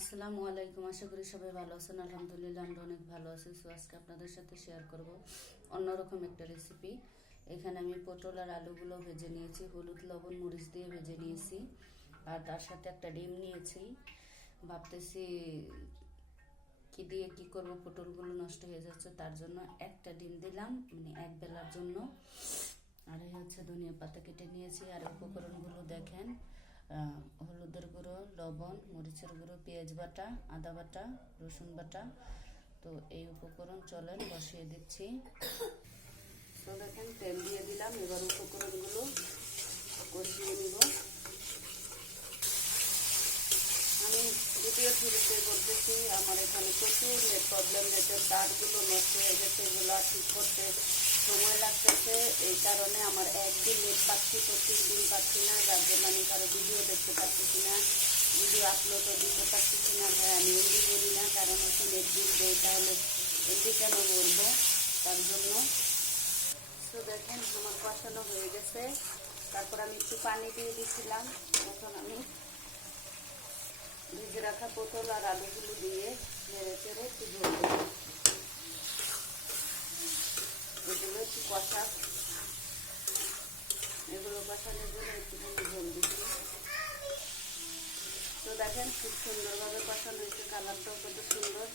আসসালামু আলাইকুম। আশা করি সবাই ভালো আছেন। আলহামদুলিল্লাহ আমরা অনেক ভালো আছি। সো আজকে আপনাদের সাথে শেয়ার করব অন্যরকম একটা রেসিপি। এখানে আমি পটল আর আলুগুলো ভেজে নিয়েছি, হলুদ লবণ মরিচ দিয়ে ভেজে নিয়েছি, আর তার সাথে একটা ডিম নিয়েছি। ভাবতেছি কি দিয়ে কি করব, পটলগুলো নষ্ট হয়ে যাচ্ছে, তার জন্য একটা ডিম দিলাম, মানে এক বেলার জন্য। আর এই হচ্ছে ধনিয়া পাতা কেটে নিয়েছি। আর উপকরণগুলো দেখেন, হলুদের গুঁড়ো, লবণ, মরিচের গুঁড়ো, পেঁয়াজ বাটা, আদা বাটা, রসুন বাটা। তো এই উপকরণ চলেন বসিয়ে দিচ্ছি। তো দেখেন তেল দিয়ে দিলাম, এবার উপকরণগুলো কষিয়ে নিব। আমি ভিডিও শুরুতে বলতেছি আমার এখানে প্রচুর নেট প্রবলেম, নেটের তারগুলো নষ্ট হয়ে গেছে, এগুলো ঠিক করতে সময় লাগতেছে। এই কারণে আমার একদিন নেট পাচ্ছি, প্রত্যেকদিন পাচ্ছি না, যার জন্য আমি কারো ভিডিও দেখতে পাচ্ছি না, ভিডিও আপলোডও দিতে পারতেছি না। ভাই আমি এমডি বলি না, কারণ হচ্ছে নেট বিল দেয়, তাহলে এমডি কেন বলবো, তার জন্য। তো দেখেন আমার কষানো হয়ে গেছে। তারপর আমি একটু পানি দিয়ে দিয়েছিলাম। এখন আমি ভিজে রাখা পটল আর আলুগুলো দিয়ে নেড়ে চেড়ে একটু ঝোল দেবো। এগুলো একটু কষা, এগুলো কষানোর জন্য একটুখানি ঝোল দিচ্ছি। তো দেখেন খুব সুন্দরভাবে কষানো হয়েছে, কালারটাও কত সুন্দর।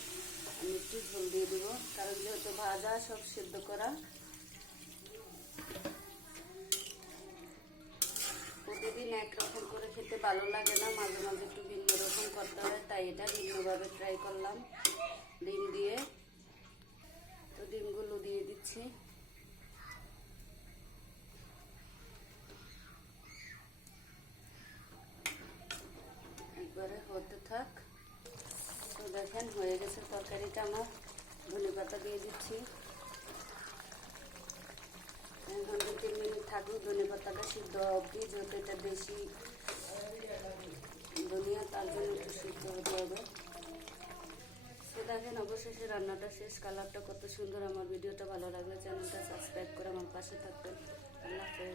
আমি একটু ঝোল দিয়ে দেবো, কারণ যেহেতু ভাজা সব সিদ্ধ করা। প্রতিদিন একরকম করে খেতে ভালো লাগে না, মাঝে মাঝে একটু ভিন্ন রকম করতে হয়, তাই এটা ভিন্নভাবে ট্রাই করলাম ডিম দিয়ে। তো ডিমগুলো দিয়ে দিচ্ছি। একবারে হতে থাক। তো দেখেন হয়ে গেছে তরকারিটা আমার। ধনে পাতা দিয়ে দিচ্ছি। এখন 2-3 মিনিট থাকুক, ধনে পাতাটা সিদ্ধ অবধি, যেহেতু এটা বেশি ধনিয়া, তার জন্য একটু সিদ্ধ হতে হবে। তো দেখেন অবশেষে রান্নাটা শেষ। কালারটা কত সুন্দর। আমার ভিডিওটা ভালো লাগলে চ্যানেলটা সাবস্ক্রাইব করে আমার পাশে থাকবেন। আল্লাহ হাফেজ।